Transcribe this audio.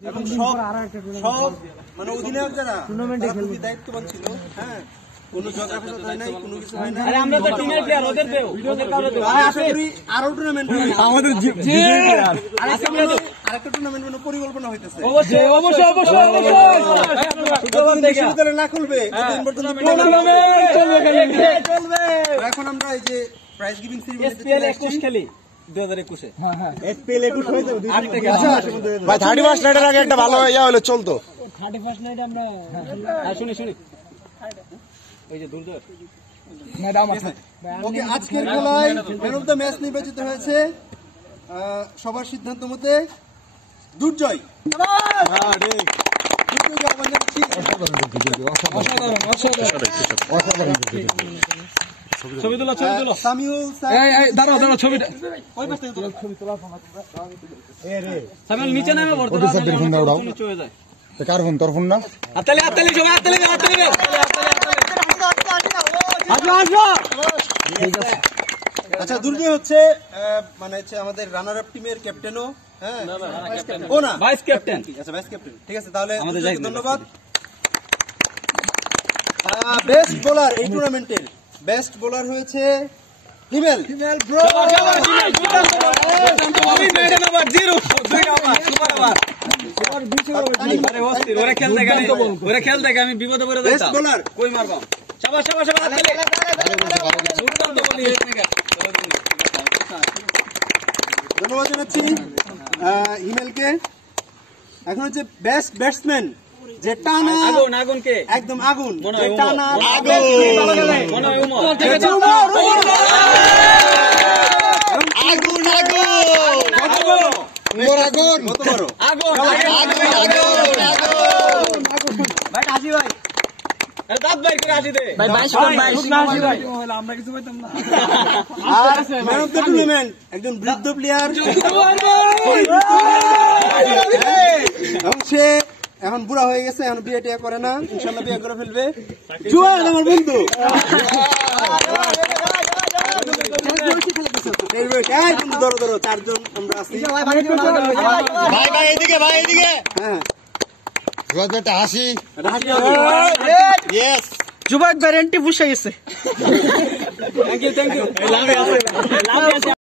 এবং সব মানে অধিনায়ক যারা খুবই দায়িত্ববান ছিল। হ্যাঁ, কোনো জগাফেসা হয় নাই, কোনো কিছু হয় না। আমরা তো টিমের প্লেয়ার, ওদের দেও, ওদের কারো দেও। আশা করি আরো টুর্নামেন্ট হবে, আমাদের আরেকটা টুর্নামেন্ট পরিকল্পনা হইতেছে। অবশ্যই অবশ্যই অবশ্যই বিশ্ববিদ্যালয় না খুলবে চলবে। এখন আমরা এই যে প্রাইজ গিভিং এসপিএল 21 খেলি 2021 এসপিএল 21 হয়ে যাবে। ভাই 31 নাইটের আগে একটা ভালো ইয়া হলো চলতো। 31 নাইট আমরা শুনি এই যে দুর্জয় ম্যাডাম আছে। ওকে, আজকের খেলায় ম্যান অফ দ্য ম্যাচ নির্বাচিত হয়েছে সবার সিদ্ধান্ত মতে দুর্জয়। ছবি তোলা সামিউল দাঁড়াও ছবিটা সামিউল নিচে নামে পড়তো নিচে হয়ে যায়। কার ফোন? তোর ফোন না? হাততালি হাততালি সবাই হাততালি দাও, হাততালি দাও। আচ্ছা, দুর্জয় হচ্ছে মানে হচ্ছে আমাদের রানার আপ টিমের ক্যাপ্টেনও। হ্যাঁ, ও না, ভাইস ক্যাপ্টেন। আচ্ছা, ভাইস ক্যাপ্টেন। ঠিক আছে, তাহলে আমাদের ধন্যবাদ। বেস্ট বোলার এই টুর্নামেন্টের বেস্ট বোলার হয়েছে হিমেল। ব্রো ওরা খেল দেখে আমি বিপদে পড়ে যাই। বেস্ট বোলার কই মারবো। শাবাশ শাবাশ শাবাশ, হাততালি। ধন্যবাদ জানাচ্ছি হিমেলকে। এখন হচ্ছে বেস্ট ব্যাটসম্যান, যে টানা আগুন আগুন কে একদম আগুন, মনে যে হয় টানা মনে হয় উমর। কত বড় আগুন ভাই কাজী ভাই, দাঁত ভাই করে আসি দে ভাই 22 না আসি ভাই, আমরা কিছু কইতাম না। আর ম্যান অফ দ্য টুর্নামেন্ট একজন বৃদ্ধ প্লেয়ার, এবং সে এখন বুড়া হয়ে গেছে, এখন বিয়ে টিয়া করে না, ইনশাল্লাহ বিয়ে করে ফেলবে। জুয়ান আমার বন্ধু। ধরো ধরো, চারজন আমরা আছি। হ্যাঁ, হাসি জুবাক গ্যারান্টি পুষে গেছে। Thank you